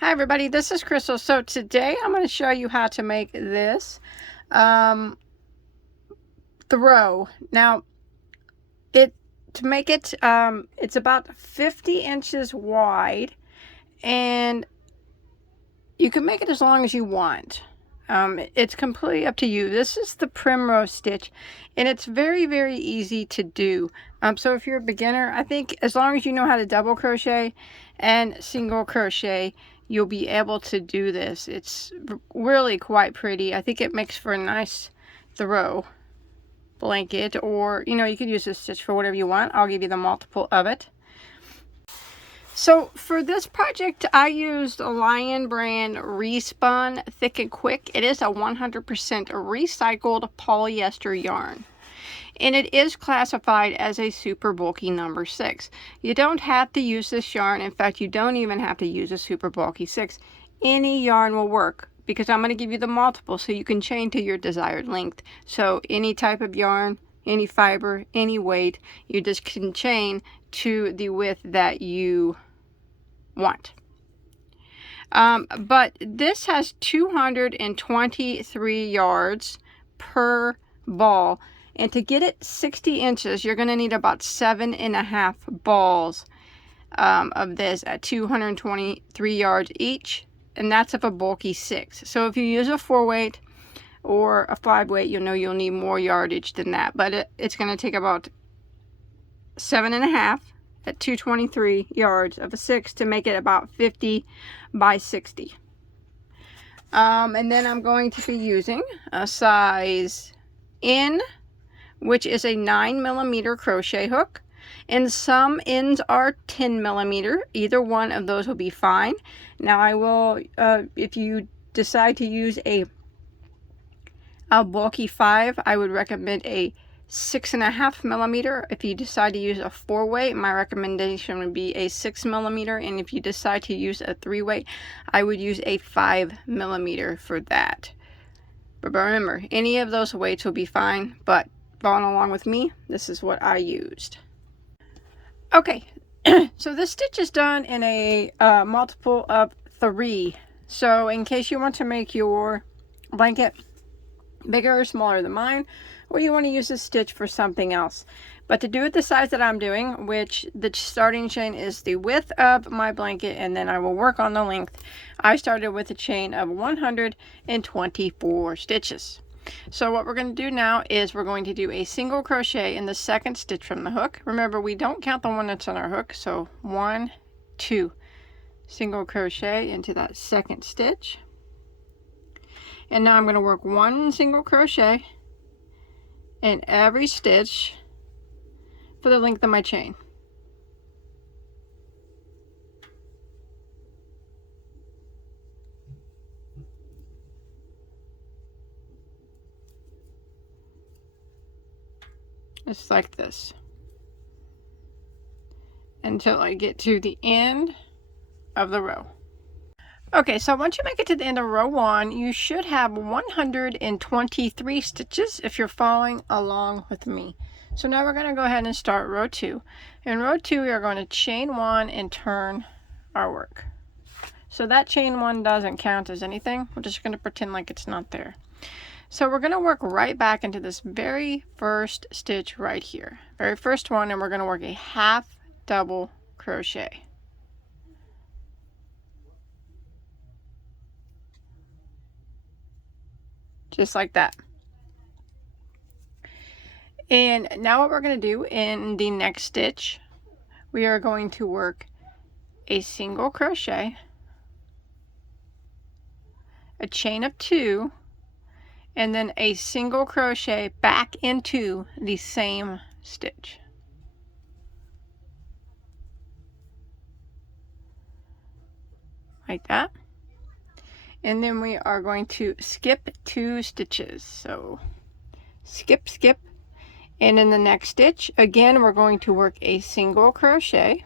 Hi everybody, this is Crystal. So today I'm going to show you how to make this throw. Now to make it it's about 50 inches wide, and you can make it as long as you want. It's completely up to you. This is the Primrose stitch, and it's very easy to do. So if you're a beginner, I think as long as you know how to double crochet and single crochet, you'll be able to do this. It's really quite pretty. I think it makes for a nice throw blanket, or you could use this stitch for whatever you want. I'll give you the multiple of it. So for this project, I used a Lion brand Respun Thick and Quick. It is a 100% recycled polyester yarn, and it is classified as a super bulky number 6. You don't have to use this yarn. In fact, you don't even have to use a super bulky 6. Any yarn will work, because I'm going to give you the multiple so you can chain to your desired length. So any type of yarn, any fiber, any weight, you just can chain to the width that you want. But this has 223 yards per ball, and to get it 60 inches you're going to need about 7.5 balls of this at 223 yards each, and that's of a bulky 6. So if you use a 4 weight or a 5 weight, you'll need more yardage than that, but it's going to take about 7.5 at 223 yards of a 6 to make it about 50 by 60. And then I'm going to be using a size N, which is a 9mm crochet hook, and some ends are 10mm. Either one of those will be fine. Now I will, if you decide to use a bulky 5, I would recommend a 6.5mm. If you decide to use a 4 weight, my recommendation would be a 6mm, and if you decide to use a 3 weight, I would use a 5mm for that. But remember, any of those weights will be fine, but following along with me, this is what I used. Okay, so this stitch is done in a multiple of 3. So in case you want to make your blanket bigger or smaller than mine, or you want to use this stitch for something else, but to do it the size that I'm doing, which the starting chain is the width of my blanket, and then I will work on the length, I started with a chain of 124 stitches. So what we're going to do now is we're going to do a single crochet in the second stitch from the hook. Remember, we don't count the one that's on our hook, so 1, 2, single crochet into that second stitch. And now I'm going to work 1 single crochet in every stitch for the length of my chain. Just like this, until I get to the end of the row. Okay, so once you make it to the end of row 1, you should have 123 stitches if you're following along with me. So now we're going to go ahead and start row 2. In row 2, we are going to chain 1 and turn our work. So that chain 1 doesn't count as anything. We're just going to pretend like it's not there. So we're going to work right back into this very first stitch right here. Very first one, and we're going to work a half double crochet. Just like that. And now what we're going to do in the next stitch, we are going to work a single crochet, a chain of 2, and then a single crochet back into the same stitch. Like that. And then we are going to skip 2 stitches. So skip, skip, and in the next stitch, again, we're going to work a single crochet,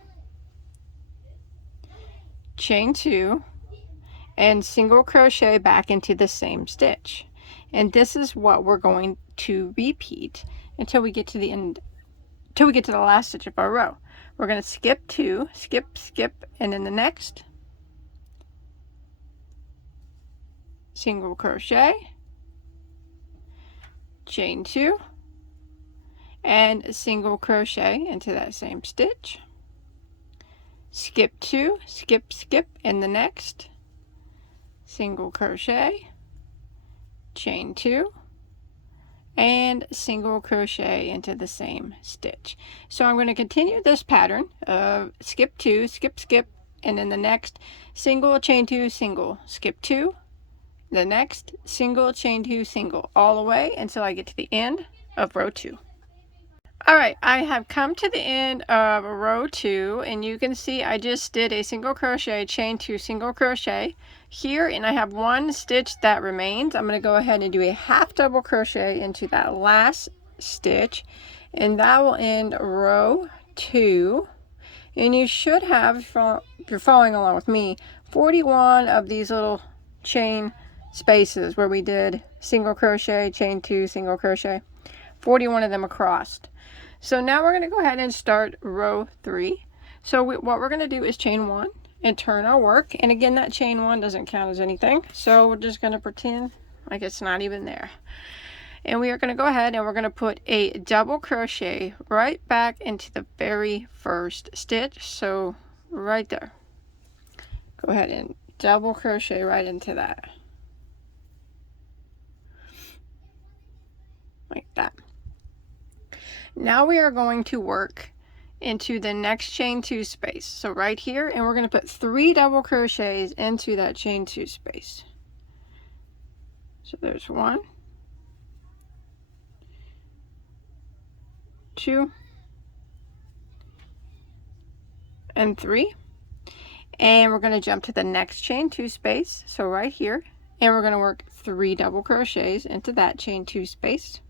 chain 2, and single crochet back into the same stitch. And this is what we're going to repeat until we get to the end, until we get to the last stitch of our row. We're going to skip 2, skip, skip, and in the next, single crochet, chain 2, and single crochet into that same stitch, skip 2, skip, skip in the next, single crochet, chain 2, and single crochet into the same stitch. So I'm going to continue this pattern of skip 2, skip, skip, and then the next single, chain 2, single, skip 2, the next single, chain 2, single, all the way until I get to the end of row 2. Alright, I have come to the end of row 2, and you can see I just did a single crochet, chain 2, single crochet here, and I have one stitch that remains. I'm going to go ahead and do a half double crochet into that last stitch, and that will end row 2. And you should have, if you're following along with me, 41 of these little chain spaces where we did single crochet, chain 2, single crochet, 41 of them across. So now we're going to go ahead and start row 3. So what we're going to do is chain 1 and turn our work. And again, that chain 1 doesn't count as anything. So we're just going to pretend like it's not even there. And we are going to go ahead and we're going to put a double crochet right back into the very first stitch. So right there. Go ahead and double crochet right into that. Like that. Now we are going to work into the next chain 2 space. So right here, and we're going to put 3 double crochets into that chain 2 space. So there's 1, 2, and 3. And we're going to jump to the next chain 2 space. So right here, and we're going to work 3 double crochets into that chain 2 space.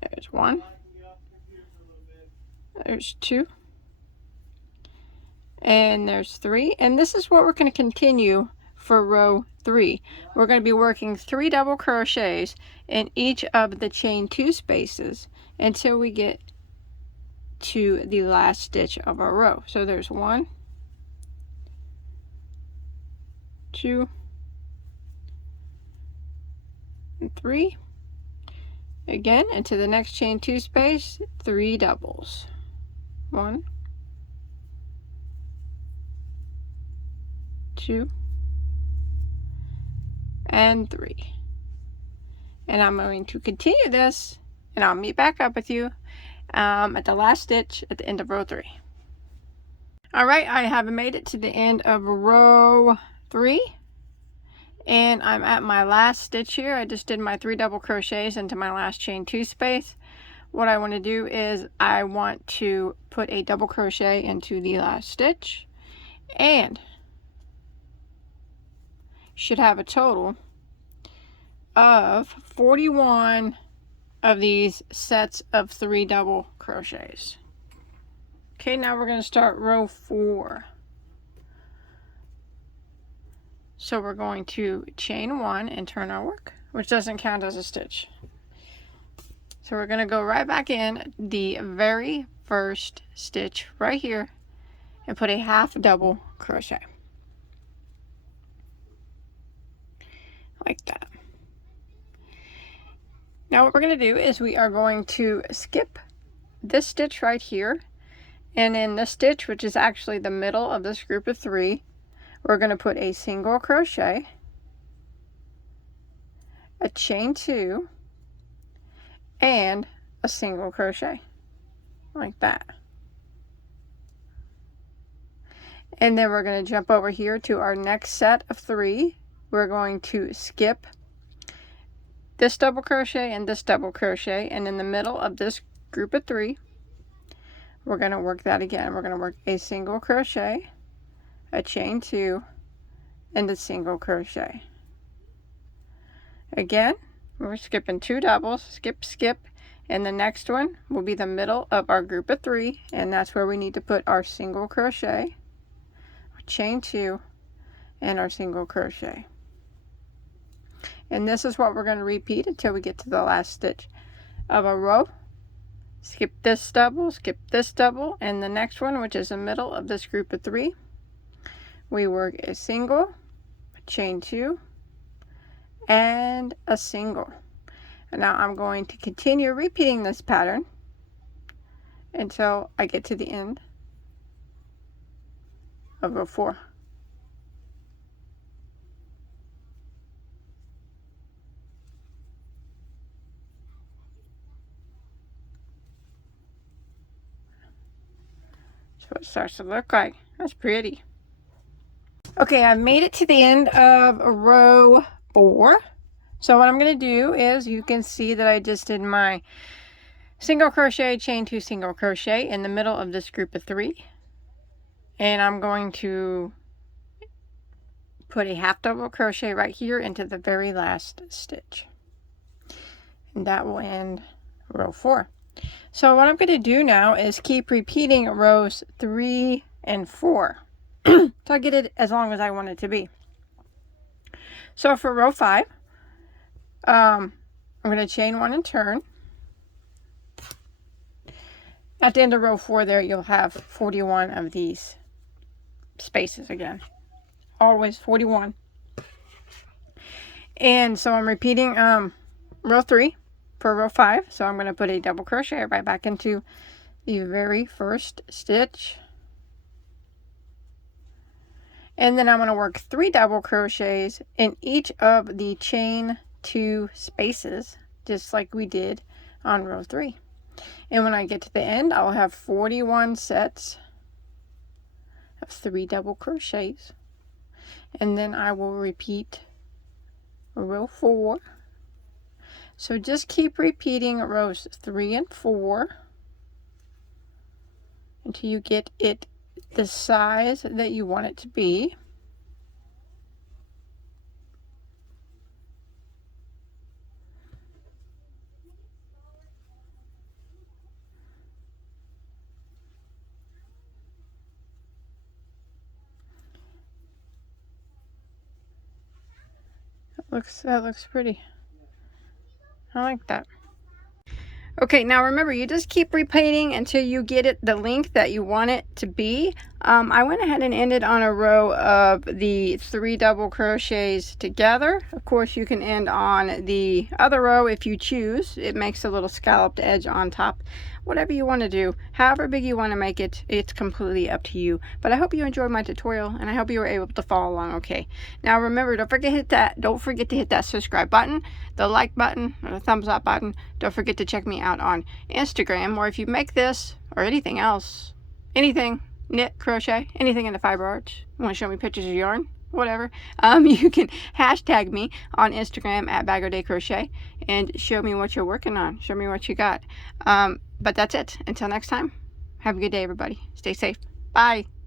There's 1, there's 2, and there's 3. And this is what we're going to continue for row 3. We're going to be working 3 double crochets in each of the chain 2 spaces until we get to the last stitch of our row. So there's 1, 2, and 3. Again, into the next chain 2 space, 3 doubles. 1, 2, and 3. And I'm going to continue this, and I'll meet back up with you at the last stitch at the end of row 3. Alright, I have made it to the end of row 3. And I'm at my last stitch here. I just did my 3 double crochets into my last chain 2 space. What I want to do is I want to put a double crochet into the last stitch, and should have a total of 41 of these sets of 3 double crochets. Okay, now we're going to start row 4. So we're going to chain 1 and turn our work, which doesn't count as a stitch. So we're going to go right back in the very first stitch right here and put a half double crochet. Like that. Now what we're going to do is we are going to skip this stitch right here, and in this stitch, which is actually the middle of this group of 3, we're going to put a single crochet, a chain 2, and a single crochet, like that. And then we're going to jump over here to our next set of 3. We're going to skip this double crochet and this double crochet, and in the middle of this group of 3, we're going to work that again. We're going to work a single crochet, a chain 2, and a single crochet. Again, we're skipping 2 doubles, skip, skip, and the next one will be the middle of our group of 3, and that's where we need to put our single crochet, our chain 2, and our single crochet. And this is what we're going to repeat until we get to the last stitch of a row. Skip this double, and the next one, which is the middle of this group of 3, we work a single, a chain 2, and a single. And now I'm going to continue repeating this pattern until I get to the end of row 4. That's what it starts to look like. That's pretty. Okay, I've made it to the end of row 4. So what I'm going to do is, you can see that I just did my single crochet, chain 2, single crochet in the middle of this group of 3. And I'm going to put a half double crochet right here into the very last stitch. And that will end row 4. So what I'm going to do now is keep repeating rows 3 and 4. So I get it as long as I want it to be. So for row 5, I'm going to chain 1 and turn. At the end of row 4 there, you'll have 41 of these spaces again. Always 41. And so I'm repeating row 3 for row 5. So I'm going to put a double crochet right back into the very first stitch. And then I'm going to work 3 double crochets in each of the chain 2 spaces, just like we did on row 3. And when I get to the end, I'll have 41 sets of 3 double crochets. And then I will repeat row 4. So just keep repeating rows 3 and 4 until you get it the size that you want it to be. That looks pretty. I like that. Okay, now remember, you just keep repeating until you get it the length that you want it to be. I went ahead and ended on a row of the 3 double crochets together. Of course, you can end on the other row if you choose. It makes a little scalloped edge on top. Whatever you want to do, however big you want to make it, it's completely up to you. But I hope you enjoyed my tutorial, and I hope you were able to follow along okay. Now remember, don't forget to hit that subscribe button, the like button, or the thumbs up button. Don't forget to check me out on Instagram, or if you make this or anything else, anything, knit, crochet, anything in the fiber arts, you want to show me pictures of yarn, whatever, you can hashtag me on Instagram at Bagoday Crochet and show me what you're working on, show me what you got. But that's it. Until next time, have a good day, everybody. Stay safe. Bye.